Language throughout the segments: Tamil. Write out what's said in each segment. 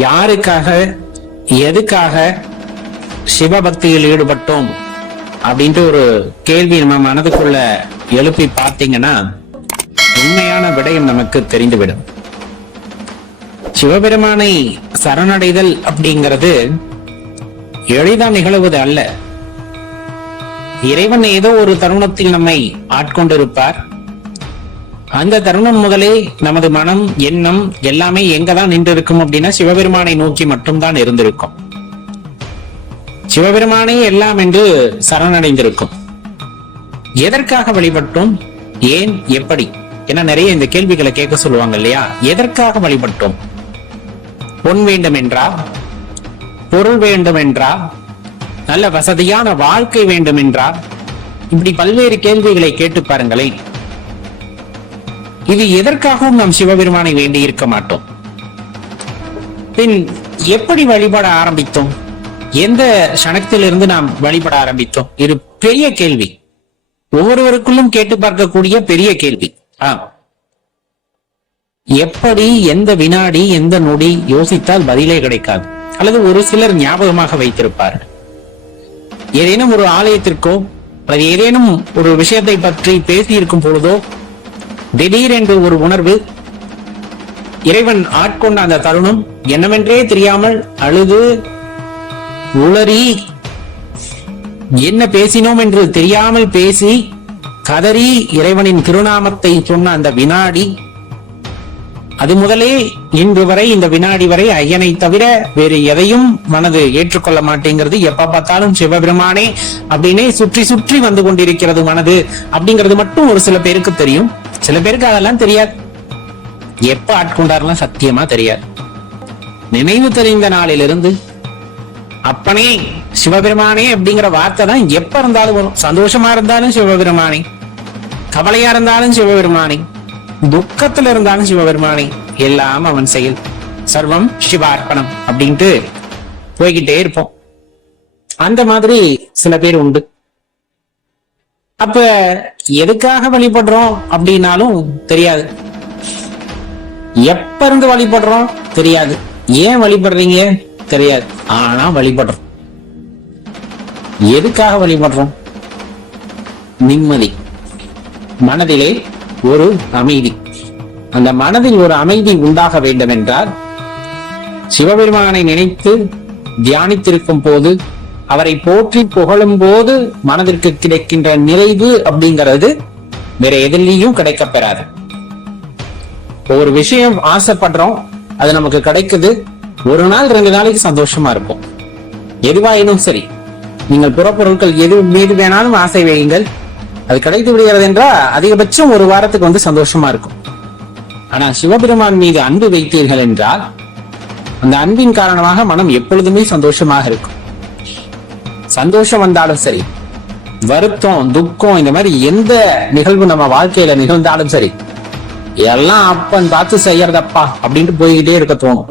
யாருக்காக எதுக்காக சிவபக்தியில் ஈடுபட்டோம் அப்படின்ட்டு ஒரு கேள்வி நம்ம மனதுக்குள்ள எழுப்பி பார்த்தீங்கன்னா உண்மையான விடயம் நமக்கு தெரிந்துவிடும். சிவபெருமானை சரணடைதல் அப்படிங்கிறது எளிதா நிகழ்வது அல்ல. இறைவன் ஏதோ ஒரு தருணத்தில் நம்மை ஆட்கொண்டிருப்பார். அந்த தருணம் முதலே நமது மனம் எண்ணம் எல்லாமே எங்கதான் நின்று இருக்கும் அப்படின்னா சிவபெருமானை நோக்கி மட்டும்தான் இருந்திருக்கும். சிவபெருமானே எல்லாம் என்று சரணடைந்திருக்கும். எதற்காக வழிபட்டோம்? ஏன்? எப்படி? ஏன்னா நிறைய இந்த கேள்விகளை கேட்க சொல்லுவாங்க இல்லையா? எதற்காக வழிபட்டோம்? பொன் வேண்டும் என்றா பொருள் வேண்டும் என்றா நல்ல வசதியான வாழ்க்கை வேண்டும் என்றா இப்படி பல்வேறு கேள்விகளை கேட்டு பாருங்களேன். இது எதற்காகவும் நாம் சிவபெருமானை வேண்டி இருக்க மாட்டோம்? பின் எப்படி வழிபட ஆரம்பித்தோம்? எந்த சனத்திலிருந்து நாம் வழிபட ஆரம்பித்தோம்? இது பெரிய கேள்வி. ஒவ்வொருவருக்குள்ளும் கேட்டு பார்க்கக்கூடிய பெரிய கேள்வி. ஆ எப்படி எந்த வினாடி எந்த நொடி யோசித்தால் பதிலே கிடைக்காது. அல்லது ஒரு சிலர் ஞாபகமாக வைத்திருப்பார் ஏதேனும் ஒரு ஆலயத்திற்கோ அல்லது ஏதேனும் ஒரு விஷயத்தை பற்றி பேசி இருக்கும் பொழுதோ திடீரென்று ஒரு உணர்வு. இறைவன் ஆட்கொண்ட அந்த தருணம் என்னவென்றே தெரியாமல் அழுது உளறி என்ன பேசினோம்? என்று தெரியாமல் பேசி கதறி இறைவனின் திருநாமத்தை சொன்ன அந்த வினாடி அது முதலே இன்று வரை இந்த வினாடி வரை ஐயனை தவிர வேறு எதையும் மனது ஏற்றுக்கொள்ள மாட்டேங்கிறது. எப்ப பார்த்தாலும் சிவபெருமானே அப்படின்னே சுற்றி சுற்றி வந்து கொண்டிருக்கிறது மனது. அப்படிங்கிறது மட்டும் ஒரு சில பேருக்கு தெரியும். சில பேருக்கு அதெல்லாம் தெரியாது. எப்ப ஆட்கொண்டாரெல்லாம் சத்தியமா தெரியாது. நினைவு தெரிந்த நாளிலிருந்து அப்பனே சிவபெருமானே அப்படிங்கிற வார்த்தை தான் எப்ப இருந்தாலும் வரும். சந்தோஷமா இருந்தாலும் சிவபெருமானே. கவலையா இருந்தாலும் சிவபெருமானே. துக்கத்துல இருந்தாலும் சிவபெருமானே. எல்லாம் அவன் செயல். சர்வம் சிவார்ப்பணம் அப்படின்ட்டு போய்கிட்டே இருப்போம். அந்த மாதிரி சில பேர் உண்டு. அப்ப எதுக்காக வழிபடுறோம் அப்படின்னாலும் தெரியாது. எப்ப இருந்து வழிபடுறோம்? தெரியாது. ஏன் வழிபடுறீங்க? தெரியாது. ஆனா வழிபடுறோம். எதுக்காக வழிபடுறோம்? நிம்மதி. மனதிலே ஒரு அமைதி. அந்த மனதில் ஒரு அமைதி உண்டாக வேண்டும் என்றால் சிவபெருமானை நினைத்து தியானித்திருக்கும் போது அவரை போற்றி புகழும் போது மனதிற்கு கிடைக்கின்ற நிறைவு அப்படிங்கிறது வேற எதிலையும் கிடைக்கப் பெறாது ஒரு விஷயம் ஆசைப்படுறோம் அது நமக்கு கிடைக்குது ஒரு நாள் ரெண்டு நாளைக்கு சந்தோஷமா இருக்கும் எதுவாயினும் சரி நீங்கள் புறப்பொருட்கள் எது மீது வேணாலும் ஆசை வையுங்கள். அது கிடைத்து விடுகிறது என்றால் அதிகபட்சம் ஒரு வாரத்துக்கு வந்து சந்தோஷமா இருக்கும். ஆனா சிவபெருமான் மீது அன்பு வைத்தீர்கள் என்றால் அந்த அன்பின் காரணமாக மனம் எப்பொழுதுமே சந்தோஷமாக இருக்கும். சந்தோஷம் வந்தாலும் சரி வருத்தம் துக்கம் இந்த மாதிரி எந்த நிகழ்வு நம்ம வாழ்க்கையில நிகழ்ந்தாலும் சரி எல்லாம் அப்பன் பார்த்து செய்யறதப்பா அப்படின்ட்டு போய்கிட்டே இருக்க தோணும்.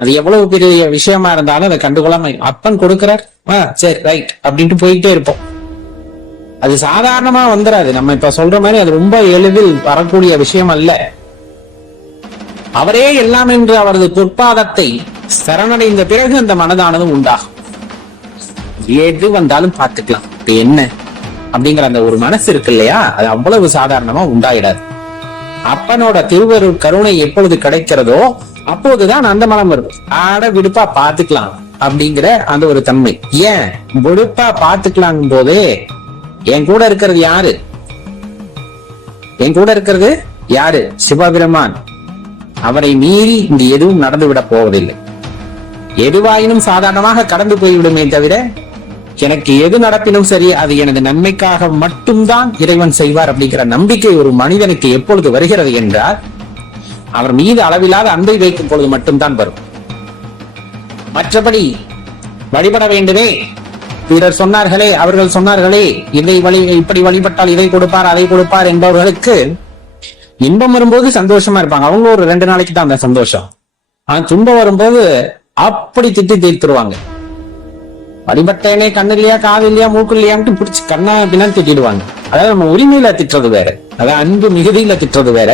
அது எவ்வளவு பெரிய விஷயமா இருந்தாலும் அதை கண்டுகொள்ளாம அப்பன் கொடுக்கிறார் ஆ சரி ரைட் அப்படின்ட்டு போய்கிட்டே இருப்போம். அது சாதாரணமா வந்துடாது நம்ம இப்ப சொல்ற மாதிரி அது ரொம்ப எளிதில் வரக்கூடிய விஷயம் அல்ல. அவரே எல்லாம் என்று அவரது பொற்பாதத்தை சரணடைந்த பிறகு அந்த மனதானது உண்டாகும். எது வந்தாலும் பார்த்துக்கலாம். இப்ப என்ன? அப்படிங்கிற அந்த ஒரு மனசு இருக்கு இல்லையா? அது அவ்வளவு சாதாரணமா உண்டாயிடாது. அப்பனோட திருவரு கருணை எப்பொழுது கிடைக்கிறதோ அப்போதுதான் அந்த மனம் வரும் ஆட விடுப்பா பாத்துக்கலாம் அப்படிங்கிற அந்த ஒரு தன்மை. ஏன்? விடுப்பா பாத்துக்கலாம் போதே என் கூட இருக்கிறது யாரு? என் கூட இருக்கிறது யாரு? சிவபெருமான். அவரை மீறி இங்கு எதுவும் நடந்துவிட போவதில்லை. எதுவாயினும் சாதாரணமாக கடந்து போய்விடுமே தவிர எனக்கு எது நடப்பினும் சரி அது எனது நன்மைக்காக மட்டும்தான் இறைவன் செய்வார் அப்படிங்கிற நம்பிக்கை ஒரு மனிதனுக்கு எப்பொழுது வருகிறது என்றால் அவர் மீது அளவில்லாத அன்பை வைக்கும் பொழுது மட்டும்தான் வரும். மற்றபடி வழிபட வேண்டுமே. பிறர் சொன்னார்களே அவர்கள் சொன்னார்களே இதை வழி இப்படி வழிபட்டால் இதை கொடுப்பார் அதை கொடுப்பார் என்பவர்களுக்கு இன்பம் வரும்போது சந்தோஷமா இருப்பாங்க. அவங்க ஒரு ரெண்டு நாளைக்கு தான் அந்த சந்தோஷம். ஆனா துன்பம் வரும்போது அப்படி திட்டி தீர்த்துருவாங்க. வழிபட்டேனே கண்ணு இல்லையா காது இல்லையா மூக்கு இல்லையான்ட்டு பிடிச்சி கண்ணா அப்படின்னா திட்டிடுவாங்க. அதாவது நம்ம உரிமையில திட்டுறது வேற. அதாவது அன்பு மிகுதியில திட்டுறது வேற.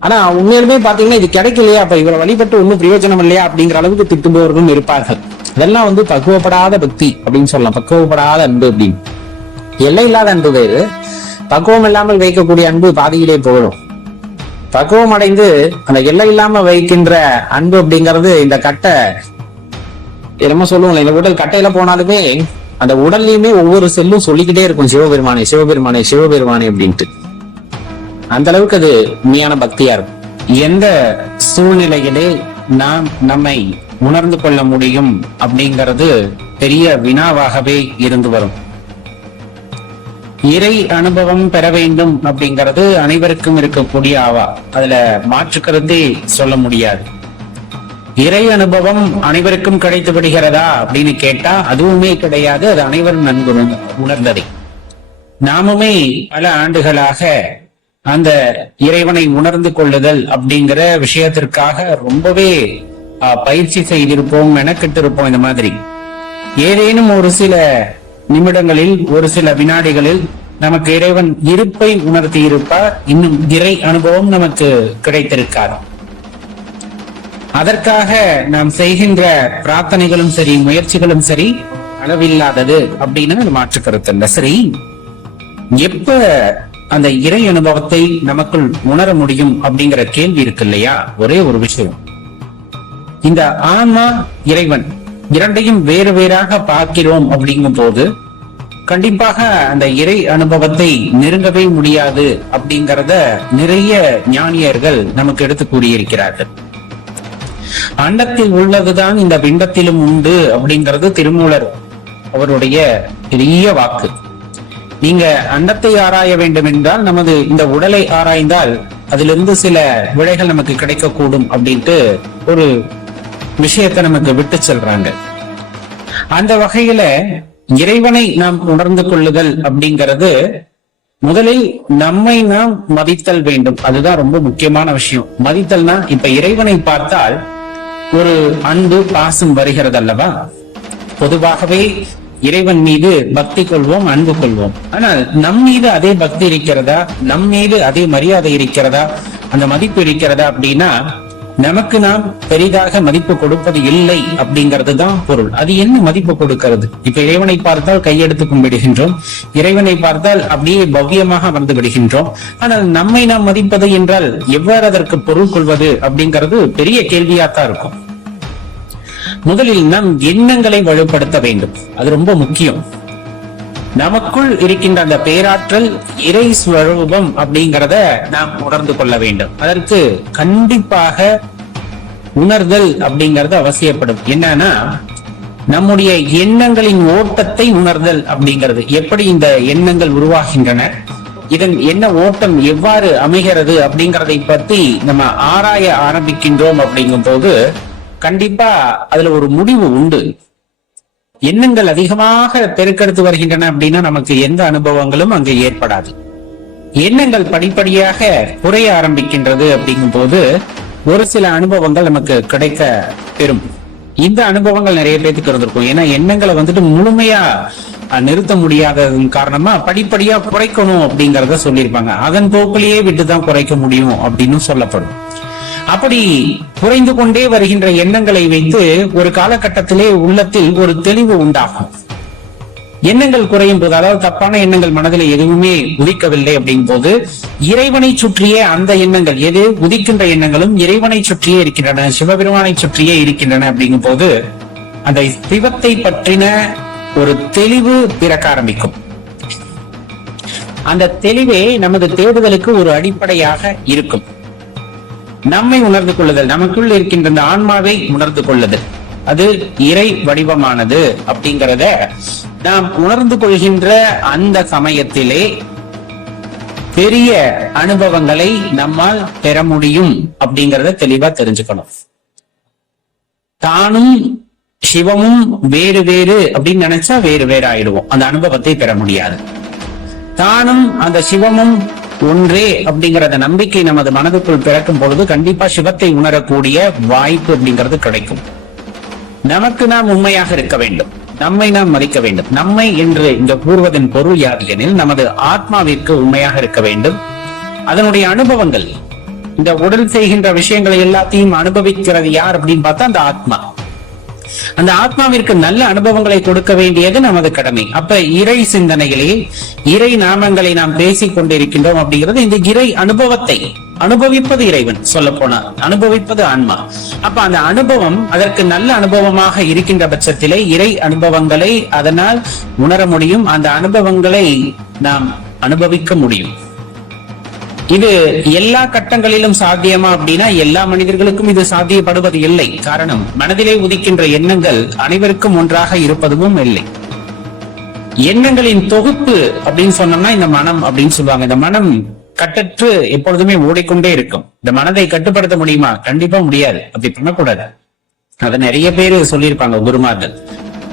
ஆனா உண்மையிலுமே பாத்தீங்கன்னா இது கிடைக்கலையா? அப்ப இவரை வழிபட்டு ஒண்ணும் பிரயோஜனம் இல்லையா? அப்படிங்கிற அளவுக்கு திட்டுபவர்களும் இருப்பார்கள். இதெல்லாம் வந்து பக்குவப்படாத பக்தி அப்படின்னு சொல்லலாம். பக்குவப்படாத அன்பு அப்படின்னு. எல்லை இல்லாத அன்பு வேறு. பக்குவம் இல்லாமல் வைக்கக்கூடிய அன்பு பாதியிலே போகணும் பக்குவம் அடைந்து அந்த எல்லை இல்லாம வைக்கின்ற அன்பு அப்படிங்கிறது இந்த கட்டை என்னமோ சொல்லுவோம்ல இந்த உடல் கட்டையில போனாலுமே அந்த உடல்லையுமே ஒவ்வொரு செல்லும் சொல்லிக்கிட்டே இருக்கும் சிவபெருமானே சிவபெருமானே சிவபெருமானே அப்படின்ட்டு. அந்த அளவுக்கு அது உண்மையான பக்தியா இருக்கும். எந்த சூழ்நிலையிலே நாம் நம்மை உணர்ந்து கொள்ள முடியும் அப்படிங்கிறது பெரிய வினாவாகவே இருந்து வரும். இறை அனுபவம் பெற வேண்டும் அப்படிங்கிறது அனைவருக்கும் இருக்கக்கூடிய ஆவா. அதுல மாற்று சொல்ல முடியாது. இறை அனுபவம் அனைவருக்கும் கிடைத்து விடுகிறதா அப்படின்னு கேட்டா அதுவுமே கிடையாது. அது அனைவரும் நன்கு உணர்ந்ததை. நாமுமே பல ஆண்டுகளாக அந்த இறைவனை உணர்ந்து கொள்ளுதல் அப்படிங்கிற விஷயத்திற்காக ரொம்பவே பயிற்சி செய்திருப்போம் மெனக்கிட்டிருப்போம் இந்த மாதிரி. ஏதேனும் ஒரு சில நிமிடங்களில் ஒரு சில வினாடிகளில் நமக்கு இறைவன் இருப்பை உணர்த்தி இருப்பார் இன்னும் இறை அனுபவம் நமக்கு கிடைத்திருக்காதான் அதற்காக நாம் செய்கின்ற பிரார்த்தனைகளும் சரி முயற்சிகளும் சரி அளவில்லாதது அப்படின்னு மாற்று கருத்து இல்லை. சரி எப்ப அந்த இறை அனுபவத்தை நமக்குள் உணர முடியும் அப்படிங்கிற கேள்வி இருக்கு இல்லையா? ஒரே ஒரு விஷயம். இந்த ஆன்மா இறைவன் இரண்டையும் வேறு வேறாக பார்க்கிறோம் அப்படிங்கும் போது கண்டிப்பாக அந்த இறை அனுபவத்தை நெருங்கவே முடியாது அப்படிங்கறத நிறைய ஞானியர்கள் நமக்கு எடுத்து கூறியிருக்கிறார்கள். அண்டத்தில் உள்ளதுதான் இந்த பிண்டத்திலும் உண்டு அப்படிங்கிறது திருமூலர் அவருடைய பெரிய வாக்கு. நீங்க அண்டத்தை ஆராய வேண்டும் என்றால் நமது இந்த உடலை ஆராய்ந்தால் அதிலிருந்து சில விடைகள் நமக்கு கிடைக்கக்கூடும் அப்படின்ட்டு ஒரு விஷயத்தை நமக்கு விட்டு செல்றாங்க. அந்த வகையில இறைவனை நாம் உணர்ந்து கொள்ளுதல் அப்படிங்கிறது முதலில் நம்மை நாம் மதித்தல் வேண்டும். அதுதான் ரொம்ப முக்கியமான விஷயம். மதித்தல்னா இப்ப இறைவனை பார்த்தால் ஒரு அன்பு பாசம் வருகிறது அல்லவா பொதுவாகவே இறைவன் மீது பக்தி கொள்வோம் அன்பு கொள்வோம். ஆனால் நம் மீது அதே பக்தி இருக்கிறதா? நம் மீது அதே மரியாதை இருக்கிறதா? அந்த மதிப்பு இருக்கிறதா அப்படின்னா நமக்கு நாம் பெரிதாக மதிப்பு கொடுப்பது இல்லை அப்படிங்கிறது தான் பொருள். அது என்ன மதிப்பு கொடுக்கிறது? இப்ப இறைவனை பார்த்தால் கையெடுத்து கும்பிடுகின்றோம் இறைவனை பார்த்தால் அப்படியே பவ்யமாக வந்து விடுகின்றோம். ஆனால் நம்மை நாம் மதிப்பது என்றால் எவ்வாறு அதற்கு பொருள் கொள்வது அப்படிங்கிறது பெரிய கேள்வியாத்தான் இருக்கும். முதலில் நம் எண்ணங்களை வலுப்படுத்த வேண்டும். அது ரொம்ப முக்கியம். நமக்குள் இருக்கின்ற அந்த பேராற்றல் இறை ஸ்வரூபம் அப்படிங்கிறத நாம் உணர்ந்து கொள்ள வேண்டும். அதற்கு கண்டிப்பாக உணர்தல் அப்படிங்கிறது அவசியப்படும். என்னன்னா நம்முடைய எண்ணங்களின் ஓட்டத்தை உணர்தல் அப்படிங்கிறது. எப்படி இந்த எண்ணங்கள் உருவாகின்றன? இதன் என்ன ஓட்டம் எவ்வாறு அமைகிறது அப்படிங்கறதை பத்தி நம்ம ஆராய ஆரம்பிக்கின்றோம் அப்படிங்கும் போது கண்டிப்பா அதுல ஒரு முடிவு உண்டு. எண்ணங்கள் அதிகமாக பெருக்கெடுத்து வருகின்றன அப்படின்னா நமக்கு எந்த அனுபவங்களும் அங்கு ஏற்படாது. எண்ணங்கள் படிப்படியாக குறைய ஆரம்பிக்கின்றது அப்படிங்கும் போது ஒரு சில அனுபவங்கள் நமக்கு கிடைக்க பெறும். இந்த அனுபவங்கள் நிறைய பேத்துக்கு இருந்திருக்கும். ஏன்னா எண்ணங்களை வந்துட்டு முழுமையா நிறுத்த முடியாததன் காரணமா படிப்படியா குறைக்கணும் அப்படிங்கறத சொல்லியிருப்பாங்க. அதன் போக்கிலேயே விட்டுதான் குறைக்க முடியும் அப்படின்னு சொல்லப்படும். அப்படி குறைந்து கொண்டே வருகின்ற எண்ணங்களை வைத்து ஒரு காலகட்டத்திலே உள்ளத்தில் ஒரு தெளிவு உண்டாகும். எண்ணங்கள் குறையும் போது அதாவது தப்பான எண்ணங்கள் மனதில் எதுவுமே உதிக்கவில்லை அப்படிங்கும் போது இறைவனை சுற்றியே அந்த எண்ணங்கள் எது? உதிக்கின்ற எண்ணங்களும் இறைவனை சுற்றியே இருக்கின்றன சிவபெருமானை சுற்றியே இருக்கின்றன அப்படிங்கும் போது அந்த சிவத்தை பற்றின ஒரு தெளிவு பிறக்க ஆரம்பிக்கும். அந்த தெளிவே நமது தேடுதலுக்கு ஒரு அடிப்படையாக இருக்கும். நம்மை உணர்ந்து கொள்ளுதல் நமக்குள் இருக்கின்ற அந்த ஆன்மாவை உணர்ந்து கொள்ளுதல். அது இறை வடிவமானது அப்படிங்கிறத நாம் உணர்ந்து கொள்கின்ற அந்த சமயத்திலே பெரிய அனுபவங்களை நம்மால் பெற முடியும் அப்படிங்கறத தெளிவா தெரிஞ்சுக்கணும். தானும் சிவமும் வேறு வேறு அப்படின்னு நினைச்சா வேறு வேறு ஆயிடுவோம் அந்த அனுபவத்தை பெற முடியாது. தானும் அந்த சிவமும் ஒன்றே அப்படிங்கிற நம்பிக்கை நமது மனதுக்குள் பிறக்கும் பொழுது கண்டிப்பா சிவத்தை உணரக்கூடிய வாய்ப்பு அப்படிங்கிறது கிடைக்கும். நமக்கு நாம் உண்மையாக இருக்க வேண்டும். நம்மை நாம் மதிக்க வேண்டும். நம்மை என்று இந்த கூறுவதன் பொருள் யாது எனில் நமது ஆத்மாவிற்கு உண்மையாக இருக்க வேண்டும். அதனுடைய அனுபவங்கள் இந்த உடல் செய்கின்ற விஷயங்களை எல்லாத்தையும் அனுபவிக்கிறது யார் அப்படின்னு பார்த்தா அந்த ஆத்மா. அந்த ஆத்மாவிற்கு நல்ல அனுபவங்களை கொடுக்க வேண்டியது நமது கடமை. அப்ப இறை சிந்தனைகளே இறை நாமங்களை நாம் பேசிக் கொண்டிருக்கின்றோம் அப்படிங்கிறது இந்த இறை அனுபவத்தை. அனுபவிப்பது இறைவன் சொல்ல போனா அனுபவிப்பது ஆன்மா. அப்ப அந்த அனுபவம் அதற்கு நல்ல அனுபவமாக இருக்கின்ற பட்சத்திலே இறை அனுபவங்களை அதனால் உணர முடியும். அந்த அனுபவங்களை நாம் அனுபவிக்க முடியும். இது எல்லா கட்டங்களிலும் சாத்தியமா அப்படின்னா எல்லா மனிதர்களுக்கும் இது சாத்தியப்படுவது இல்லை. காரணம் மனதிலே உதிக்கின்ற எண்ணங்கள் அனைவருக்கும் ஒன்றாக இருப்பதும் இல்லை. எண்ணங்களின் தொகுப்பு அப்படின்னு சொன்னோம்னா இந்த மனம் அப்படின்னு சொல்லுவாங்க. இந்த மனம் கட்டற்று எப்பொழுதுமே ஓடிக்கொண்டே இருக்கும். இந்த மனதை கட்டுப்படுத்த முடியுமா? கண்டிப்பா முடியாது. அப்படி பண்ணக்கூடாது. அதை நிறைய பேர் சொல்லியிருப்பாங்க குருமார்கள்.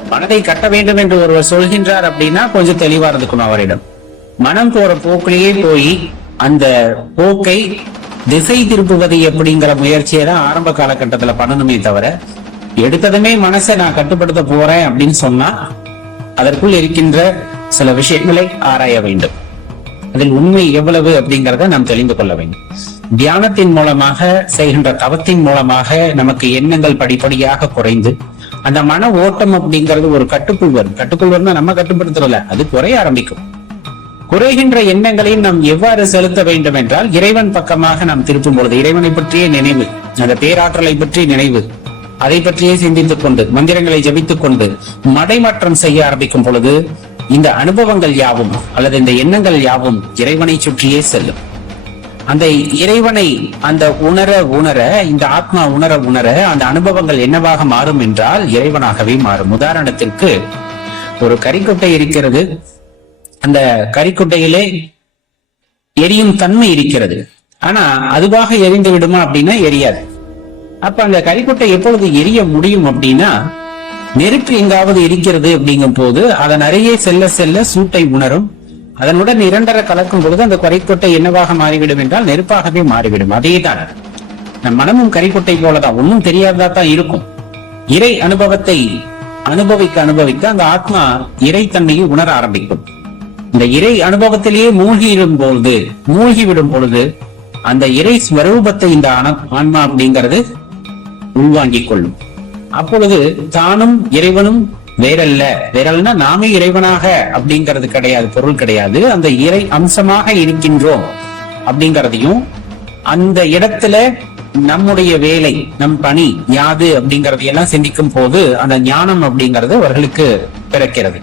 மனதை கட்ட வேண்டும் என்று ஒருவர் சொல்கின்றார் அப்படின்னா கொஞ்சம் தெளிவா இருந்துக்கணும் அவரிடம். மனம் போற போக்கிலேயே போய் அந்த போக்கை திசை திருப்புவது எப்படிங்கிற முயற்சியை தான் ஆரம்ப காலகட்டத்துல பண்ணணுமே தவிர எடுத்ததுமே மனசை நான் கட்டுப்படுத்த போறேன் அப்படின்னு சொன்னா அதற்குள் இருக்கின்ற சில விஷயங்களை ஆராய வேண்டும். அதில் உண்மை எவ்வளவு அப்படிங்கிறத நாம் தெரிந்து கொள்ள வேண்டும். தியானத்தின் மூலமாக செய்கின்ற தவத்தின் மூலமாக நமக்கு எண்ணங்கள் படிப்படியாக குறைந்து அந்த மன ஓட்டம் அப்படிங்கிறது ஒரு கட்டுக்குள் வரும். கட்டுக்குள் வரும்னா நம்ம கட்டுப்படுத்துறோம்ல அது குறைய ஆரம்பிக்கும். குறைகின்ற எண்ணங்களையும் நாம் எவ்வாறு செலுத்த வேண்டும் என்றால் இறைவன் பக்கமாக நாம் திருப்பும் பொழுது இறைவனை பற்றிய நினைவு அந்த பேராற்றலை பற்றி நினைவு அதை பற்றியே சிந்தித்துக் கொண்டு மந்திரங்களை ஜபித்துக் கொண்டு மடைமாற்றம் செய்ய ஆரம்பிக்கும் பொழுது இந்த அனுபவங்கள் யாவும் அல்லது இந்த எண்ணங்கள் யாவும் இறைவனை சுற்றியே செல்லும். அந்த இறைவனை அந்த உணர உணர இந்த ஆத்மா உணர உணர அந்த அனுபவங்கள் என்னவாக மாறும் என்றால் இறைவனாகவே மாறும். உதாரணத்திற்கு ஒரு கரிக்கொட்டை இருக்கிறது. அந்த கரிக்குட்டையிலே எரியும் தன்மை இருக்கிறது. ஆனா அதுவாக எரிந்து விடுமா அப்படின்னா எரியாது. அப்ப அந்த கரிக்குட்டை எப்பொழுது எரிய முடியும் அப்படின்னா நெருப்பு எங்காவது இருக்கிறது அப்படிங்கும் போது அதன் அருகே செல்ல செல்ல சூட்டை உணரும். அதனுடன் இரண்டர கலக்கும் பொழுது அந்த கரிக்கொட்டை என்னவாக மாறிவிடும் என்றால் நெருப்பாகவே மாறிவிடும். அதேதான். நம் மனமும் கரிக்கொட்டை போலதான். ஒன்னும் தெரியாததா தான் இருக்கும். இறை அனுபவத்தை அனுபவிக்க அனுபவிக்க அந்த ஆத்மா இறைத்தன்மையை உணர ஆரம்பிக்கும். இந்த இறை அனுபவத்திலேயே மூழ்கிடும் பொழுது மூழ்கி விடும் பொழுது அந்த இறை ஸ்வரூபத்தை இந்த ஆன்மா அப்படிங்கிறது உள்வாங்கிக் கொள்ளும். அப்பொழுது தானும் இறைவனும் வேறல்ல. வேறல்னா நாமே இறைவனாக அப்படிங்கிறது கிடையாது பொருள் கிடையாது. அந்த இறை அம்சமாக இருக்கின்றோம் அப்படிங்கிறதையும் அந்த இடத்துல நம்முடைய வேலை நம் பணி யாது அப்படிங்கறதையெல்லாம் சிந்திக்கும் போது அந்த ஞானம் அப்படிங்கிறது அவர்களுக்கு பிறக்கிறது.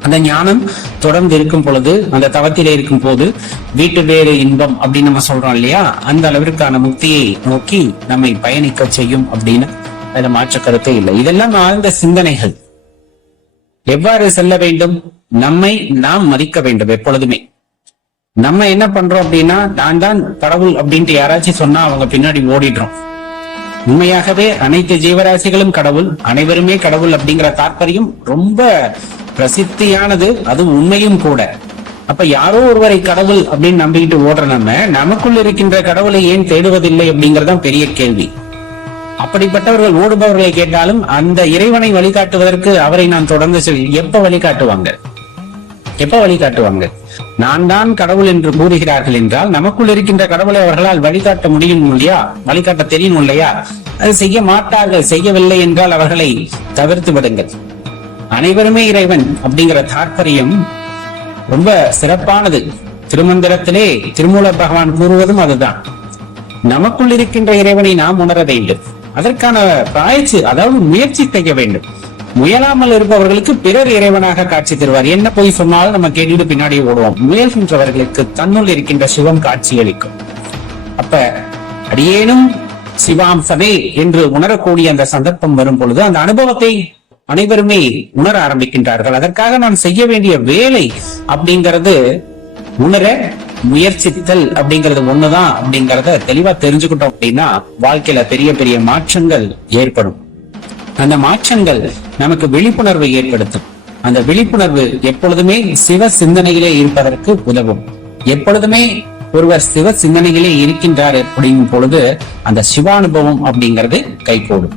அந்த ஞானம் தொடர்ந்து இருக்கும் பொழுது அந்த தவத்திலே இருக்கும் போது வீட்டு வேறு இன்பம் அப்படின்னு நம்ம சொல்றோம் இல்லையா? அந்த அளவிற்கான முக்தியை நோக்கி நம்மை பயணிக்க செய்யும் அப்படின்னு அதுல மாற்று கருத்தே இல்லை. இதெல்லாம் ஆழ்ந்த சிந்தனைகள். எவ்வாறு செல்ல வேண்டும்? நம்மை நாம் மதிக்க வேண்டும் எப்பொழுதுமே. நம்ம என்ன பண்றோம் அப்படின்னா நான் தான் கடவுள் அப்படின்ட்டு யாராச்சும் சொன்னா அவங்க பின்னாடி ஓடிடுறோம். உண்மையாகவே அனைத்து ஜீவராசிகளும் கடவுள் அனைவருமே கடவுள் அப்படிங்கிற தாற்பயம் ரொம்ப பிரசித்தியானது அது உண்மையும் கூட. அப்ப யாரோ ஒருவரை கடவுள் அப்படின்னு நம்பிக்கிட்டு ஓடுற நம்ம நமக்குள் இருக்கின்ற கடவுளை ஏன் தேடுவதில்லை அப்படிங்கறதான் பெரிய கேள்வி. அப்படிப்பட்டவர்கள் ஓடுபவர்களை கேட்டாலும் அந்த இறைவனை வழிகாட்டுவதற்கு அவரை நான் தொடர்ந்து செல் எப்ப வழிகாட்டுவாங்க? எப்ப வழிகாட்டுவாங்க? நான் தான் கடவுள் என்று கூறுகிறார்கள் என்றால் நமக்குள் இருக்கின்ற கடவுளை அவர்களால் வழிகாட்ட முடியும் இல்லையா? வழிகாட்ட தெரியும் இல்லையா? அது செய்ய மாட்டார்கள் செய்யவில்லை என்றால் அவர்களை தவிர்த்து விடுங்கள். அனைவருமே இறைவன் அப்படிங்கிற தாற்பயம் ரொம்ப சிறப்பானது. திருமந்திரத்திலே திருமூல பகவான் கூறுவதும் அதுதான். நமக்குள் இருக்கின்ற இறைவனை நாம் உணர வேண்டும். அதற்கான பாய்ச்சி அதாவது முயற்சி செய்ய வேண்டும். முயலாமல் இருப்பவர்களுக்கு பிறர் இறைவனாக காட்சி தருவார். என்ன போய் சொன்னாலும் நம்ம கேட்டுட்டு பின்னாடி ஓடுவோம். முயல்கின்றவர்களுக்கு தன்னுள் இருக்கின்ற சிவம் காட்சி அளிக்கும். அப்ப அடியேனும் சிவாம்சமே என்று உணரக்கூடிய அந்த சந்தர்ப்பம் வரும் பொழுது அந்த அனுபவத்தை அனைவருமே உணர ஆரம்பிக்கின்றார்கள். அதற்காக நான் செய்ய வேண்டிய வேலை அப்படிங்கிறது உணர முயற்சித்தல் அப்படிங்கிறது ஒண்ணுதான் அப்படிங்கறத தெளிவா தெரிஞ்சுக்கிட்டோம் அப்படின்னா வாழ்க்கையில பெரிய பெரிய மாற்றங்கள் ஏற்படும். அந்த மாற்றங்கள் நமக்கு விழிப்புணர்வை ஏற்படுத்தும். அந்த விழிப்புணர்வு எப்பொழுதுமே சிவ சிந்தனையிலே இருப்பதற்கு உதவும். எப்பொழுதுமே ஒருவர் சிவ சிந்தனையிலே இருக்கின்றார் அப்படிங்கும் பொழுது அந்த சிவானுபவம் அப்படிங்கிறது கைகூடும்.